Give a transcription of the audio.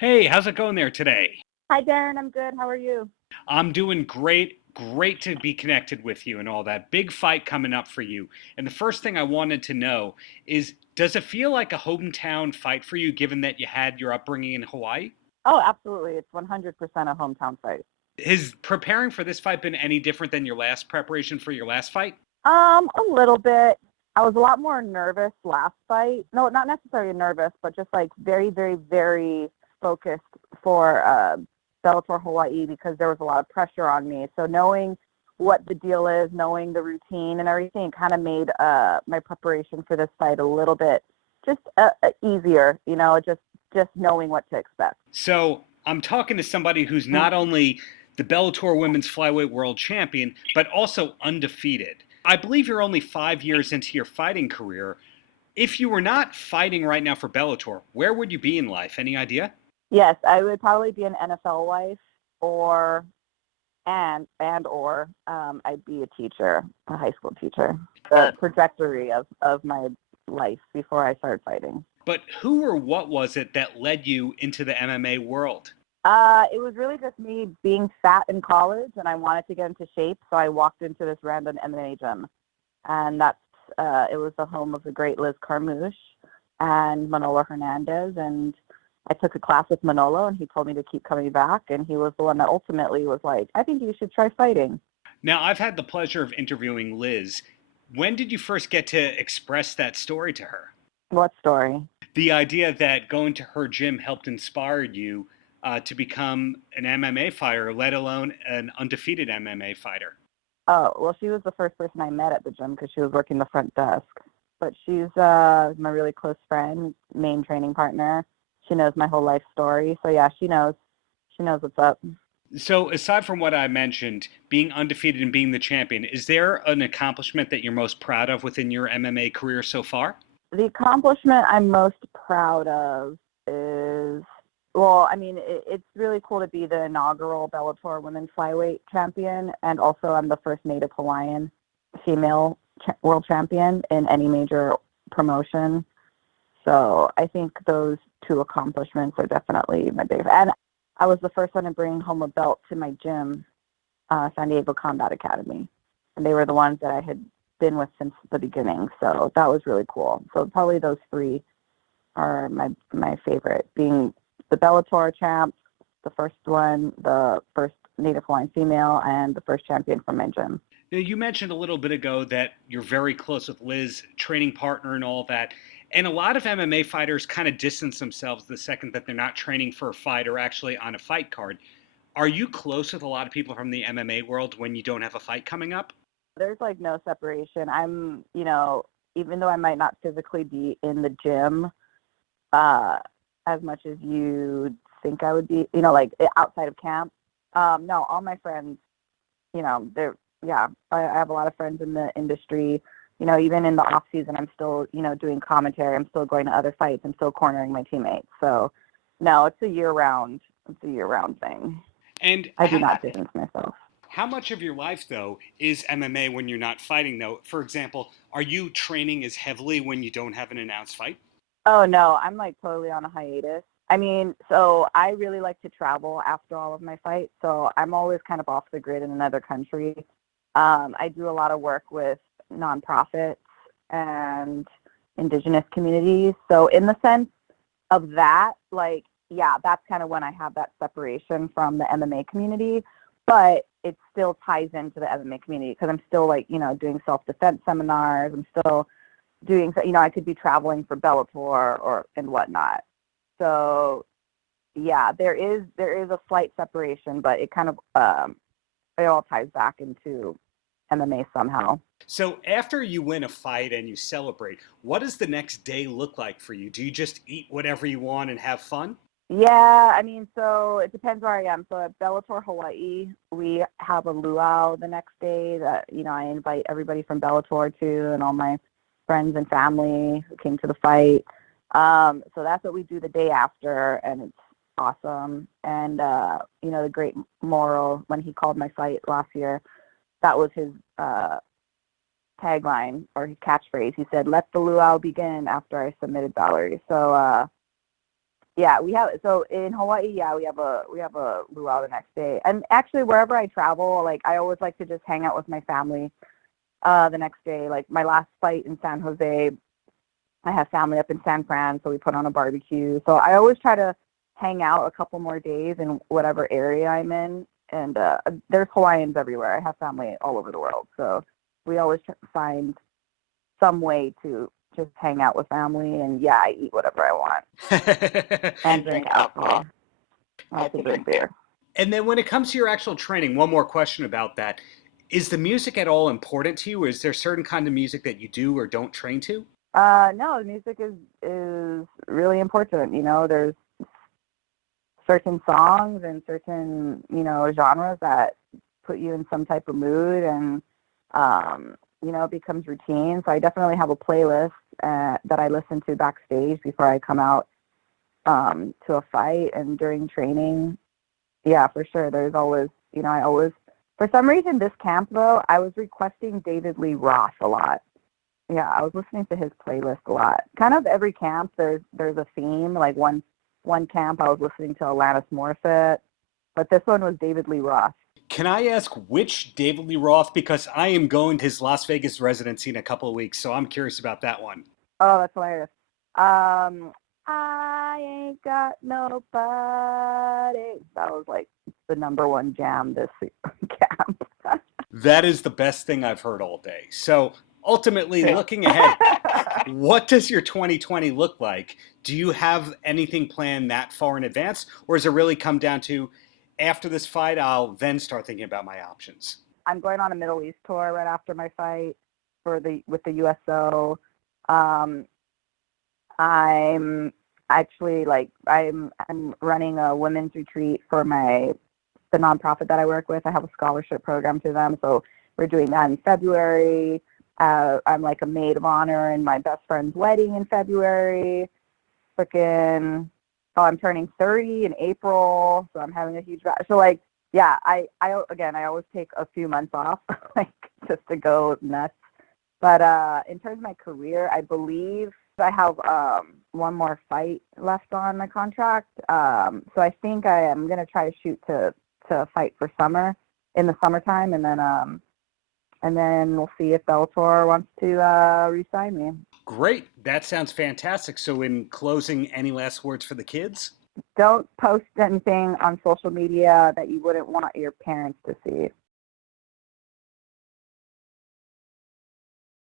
Hey, how's it going there today? Hi, Darren. I'm good. How are you? I'm doing great. Great to be connected with you and all that. Big fight coming up for you. And the first thing I wanted to know is does it feel like a hometown fight for you given that you had your upbringing in Hawaii? Oh, absolutely. It's 100% a hometown fight. Has preparing for this fight been any different than your last preparation for your last fight? A little bit. I was a lot more nervous last fight. No, not necessarily nervous, but just like very, very, very focused for Bellator Hawaii because there was a lot of pressure on me. So knowing what the deal is, knowing the routine and everything, kind of made my preparation for this fight a little bit just easier. Just knowing what to expect. So I'm talking to somebody who's not only the Bellator Women's Flyweight World Champion, but also undefeated. I believe you're only 5 years into your fighting career. If you were not fighting right now for Bellator, where would you be in life? Any idea? Yes, I would probably be an NFL wife or I'd be a teacher, a high school teacher. The trajectory of my life before I started fighting. But who or what was it that led you into the MMA world? It was really just me being fat in college and I wanted to get into shape, so I walked into this random MMA gym. And it was the home of the great Liz Carmouche and Manolo Hernandez, and I took a class with Manolo, and he told me to keep coming back, and he was the one that ultimately was like, I think you should try fighting. Now, I've had the pleasure of interviewing Liz. When did you first get to express that story to her? What story? The idea that going to her gym helped inspire you to become an MMA fighter, let alone an undefeated MMA fighter. Oh, well, she was the first person I met at the gym because she was working the front desk. But she's my really close friend, main training partner. She knows my whole life story. So, yeah, she knows. She knows what's up. So, aside from what I mentioned, being undefeated and being the champion, is there an accomplishment that you're most proud of within your MMA career so far? The accomplishment I'm most proud of is, well, I mean, it's really cool to be the inaugural Bellator Women's Flyweight Champion, and also I'm the first Native Hawaiian female world champion in any major promotion. So I think those two accomplishments are definitely my biggest. And I was the first one to bring home a belt to my gym, San Diego Combat Academy, and they were the ones that I had been with since the beginning. So that was really cool. So probably those three are my favorite, being the Bellator champ, the first one, the first Native Hawaiian female, and the first champion from my gym. Now, you mentioned a little bit ago that you're very close with Liz, training partner, and all that. And a lot of MMA fighters kind of distance themselves the second that they're not training for a fight or actually on a fight card. Are you close with a lot of people from the MMA world when you don't have a fight coming up? There's like no separation. Even though I might not physically be in the gym as much as you think I would be, like outside of camp. No, all my friends, yeah, I have a lot of friends in the industry. Even in the off season, I'm still, doing commentary. I'm still going to other fights. I'm still cornering my teammates. So, no, it's a year round thing. And I do not distance myself. how much of your life, though, is MMA when you're not fighting, though? For example, are you training as heavily when you don't have an announced fight? Oh no, I'm like totally on a hiatus. I mean, so I really like to travel after all of my fights. So I'm always kind of off the grid in another country. I do a lot of work with nonprofits and indigenous communities. So in the sense of that, like, yeah, that's kind of when I have that separation from the MMA community, but it still ties into the MMA community because I'm still like, doing self-defense seminars. I'm still doing, I could be traveling for Bellator or and whatnot. So yeah, there is a slight separation, but it kind of it all ties back into MMA somehow. So after you win a fight and you celebrate, what does the next day look like for you? Do you just eat whatever you want and have fun? Yeah, I mean, so it depends where I am. So at Bellator Hawaii, we have a luau the next day that, I invite everybody from Bellator to and all my friends and family who came to the fight. So that's what we do the day after, and it's awesome. And, the great Moro, when he called my fight last year, that was his tagline or his catchphrase. He said, "Let the luau begin," after I submitted Valerie. So, Yeah, we have, so in Hawaii, yeah, we have a luau the next day. And actually wherever I travel, like I always like to just hang out with my family the next day. Like my last fight in San Jose, I have family up in San Fran, so we put on a barbecue. So I always try to hang out a couple more days in whatever area I'm in. And there's Hawaiians everywhere. I have family all over the world, so we always find some way to just hang out with family. And yeah, I eat whatever I want and drink alcohol. I like to drink beer. And then when it comes to your actual training, one more question about that. Is the music at all important to you? Or is there certain kind of music that you do or don't train to? No, music is really important. You know, there's certain songs and certain, genres that put you in some type of mood, and it becomes routine. So I definitely have a playlist that I listen to backstage before I come out to a fight and during training. Yeah, for sure. There's always, I always, for some reason, this camp though, I was requesting David Lee Roth a lot. Yeah, I was listening to his playlist a lot. Kind of every camp, there's a theme. Like one camp, I was listening to Alanis Morissette, but this one was David Lee Roth. Can I ask which David Lee Roth? Because I am going to his Las Vegas residency in a couple of weeks, so I'm curious about that one. Oh, that's hilarious. I ain't got nobody. That was like the number one jam this camp. That is the best thing I've heard all day. So ultimately, looking ahead, what does your 2020 look like? Do you have anything planned that far in advance? Or does it really come down to, after this fight, I'll then start thinking about my options? I'm going on a Middle East tour right after my fight with the USO. I'm actually I'm running a women's retreat for the nonprofit that I work with. I have a scholarship program to them, so we're doing that in February. I'm like a maid of honor in my best friend's wedding in February. I'm turning 30 in April, so I'm having a huge. So yeah, I always take a few months off, just to go nuts. But in terms of my career, I believe I have one more fight left on my contract. So I think I am gonna try to shoot to fight for in the summertime, and then we'll see if Bellator wants to re-sign me. Great. That sounds fantastic. So in closing, any last words for the kids? Don't post anything on social media that you wouldn't want your parents to see.